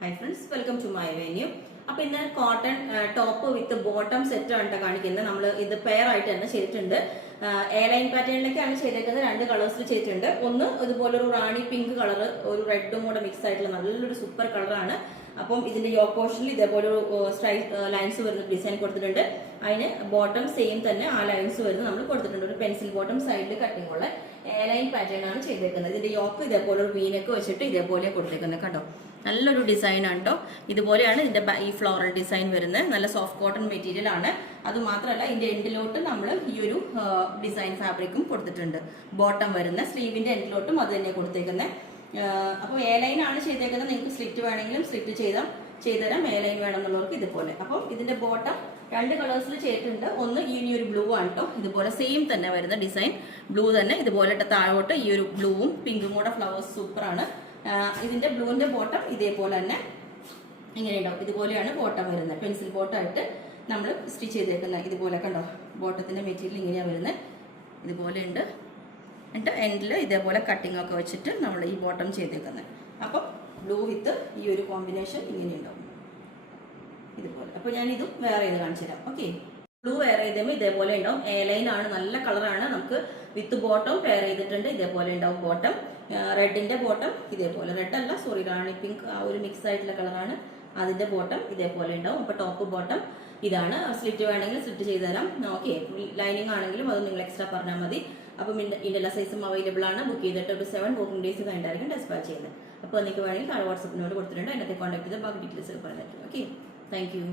Hi friends, welcome to my venue. അപ്പോൾ ഇന്ന് cotton top വിത്ത് bottom set ആണ് കാണിക്കുന്നത്. നമ്മൾ ഇത് പെയർ ആയിട്ട് തന്നെ ചെയ്തിട്ടുണ്ട്. എ ലൈൻ പാറ്റേണിലേക്കാണ് ചെയ്തേക്കുന്നത്. രണ്ട് കളേഴ്സിൽ ചെയ്തിട്ടുണ്ട്. ഒന്ന് ഇതുപോലെ ഒരു റാണി പിങ്ക് കളർ, ഒരു റെഡും കൂടെ മിക്സ് ആയിട്ടുള്ള നല്ലൊരു സൂപ്പർ കളറാണ്. അപ്പം ഇതിന്റെ യോക്ക് പോർഷനിൽ ഇതേപോലെ ഒരു ലൈൻസ് വരുന്ന ഡിസൈൻ കൊടുത്തിട്ടുണ്ട്. അതിന് ബോട്ടം സെയിം തന്നെ ആ ലൈൻസ് വരുന്നത് നമ്മൾ കൊടുത്തിട്ടുണ്ട്. ഒരു പെൻസിൽ ബോട്ടം സൈഡിൽ കട്ടിങ് ഉള്ള എ ലൈൻ പാറ്റേൺ ആണ് ചെയ്തേക്കുന്നത്. ഇതിന്റെ യോക്ക് ഇതേപോലെ ഒരു വീനൊക്കെ വെച്ചിട്ട് ഇതേപോലെ കൊടുത്തേക്കുന്നത് കണ്ടോ. നല്ലൊരു ഡിസൈൻ ആണ് കേട്ടോ. ഇതുപോലെയാണ് ഇതിന്റെ ഈ ഫ്ലോറൽ ഡിസൈൻ വരുന്നത്. നല്ല സോഫ്റ്റ് കോട്ടൺ മെറ്റീരിയൽ ആണ്. അത് മാത്രമല്ല ഇതിന്റെ എൻഡിലോട്ട് നമ്മൾ ഈ ഒരു ഡിസൈൻ ഫാബ്രിക്കും കൊടുത്തിട്ടുണ്ട്. ബോട്ടം വരുന്ന സ്ലീവിന്റെ എൻഡിലോട്ടും അത് തന്നെ കൊടുത്തേക്കുന്നത്. അപ്പോൾ എ ലൈൻ ആണ് ചെയ്തേക്കുന്നത്. നിങ്ങൾക്ക് സ്ലിറ്റ് വേണമെങ്കിലും സ്ലിറ്റ് ചെയ്തുതരാം. എ ലൈൻ വേണമെന്നുള്ളവർക്ക് ഇതുപോലെ. അപ്പം ഇതിന്റെ ബോട്ടം രണ്ട് കളേഴ്സിൽ ചെയ്തിട്ടുണ്ട്. ഒന്ന് ഈ ഒരു ബ്ലൂ ആണ് കേട്ടോ. ഇതുപോലെ സെയിം തന്നെ വരുന്ന ഡിസൈൻ ബ്ലൂ തന്നെ. ഇതുപോലെ താഴോട്ട് ഈ ഒരു ബ്ലൂവും പിങ്കും കൂടെ ഫ്ലവേഴ്സ് സൂപ്പറാണ്. ഇതിന്റെ ബ്ലൂവിന്റെ ബോട്ടം ഇതേപോലെ തന്നെ ഇങ്ങനെ ഉണ്ടാവും. ഇതുപോലെയാണ് ബോട്ടം വരുന്നത്. പെൻസിൽ ബോട്ടമായിട്ട് നമ്മൾ സ്റ്റിച്ച് ചെയ്തേക്കുന്നത്. ഇതുപോലെ കണ്ടോ, ബോട്ടത്തിന്റെ മെറ്റീരിയൽ ഇങ്ങനെയാണ് വരുന്നത്. ഇതുപോലെ ഉണ്ട്. എന്നിട്ട് എൻഡിൽ ഇതേപോലെ കട്ടിംഗ് ഒക്കെ വെച്ചിട്ട് നമ്മൾ ഈ ബോട്ടം ചെയ്തേക്കുന്നത്. അപ്പം ബ്ലൂ വിത്ത് ഈ ഒരു കോമ്പിനേഷൻ ഇങ്ങനെ ഉണ്ടാവും ഇതുപോലെ. അപ്പോൾ ഞാൻ ഇതും വേറെ ചെയ്ത് കാണിച്ചു തരാം. ഓക്കെ, ബ്ലൂ വെയർ ചെയ്തപ്പോൾ ഇതേപോലെ ഉണ്ടാവും. എ ലൈൻ ആണ്, നല്ല കളറാണ്. നമുക്ക് വിത്ത് ബോട്ടം പെയർ ചെയ്തിട്ടുണ്ട്. ഇതേപോലെ ഉണ്ടാവും ബോട്ടം. റെഡിന്റെ ബോട്ടം ഇതേപോലെ, റെഡ് അല്ല സോറി റാണി പിങ്ക്, ആ ഒരു മിക്സ് ആയിട്ടുള്ള കളറാണ്. അതിന്റെ ബോട്ടം ഇതേപോലെ ഉണ്ടാവും. അപ്പൊ ടോപ്പ് ബോട്ടം ഇതാണ്. സ്ലിറ്റ് വേണമെങ്കിൽ സ്ലിറ്റ് ചെയ്ത് തരാം. ഓക്കെ, ലൈനിങ് ആണെങ്കിലും അത് നിങ്ങൾ എക്സ്ട്രാ പറഞ്ഞാൽ മതി. അപ്പം ഇതിന്റെ എല്ലാ സൈസും അവൈലബിൾ ആണ്. ബുക്ക് ചെയ്തിട്ട് ഒരു 7 വർക്കിംഗ് ഡേയ്സ് കഴിഞ്ഞിട്ടായിരിക്കും ഡെസ്പാച്ച് ചെയ്യുന്നത്. അപ്പോൾ നിങ്ങൾക്ക് വേണമെങ്കിൽ വാട്സപ്പിനോട് കൊടുത്തിട്ടുണ്ട്. അതിനകത്ത് കോൺടാക്ട് ചെയ്ത് ബാക്കി ഡീറ്റെയിൽസ് പറഞ്ഞിട്ടുണ്ട്. Okay, thank you.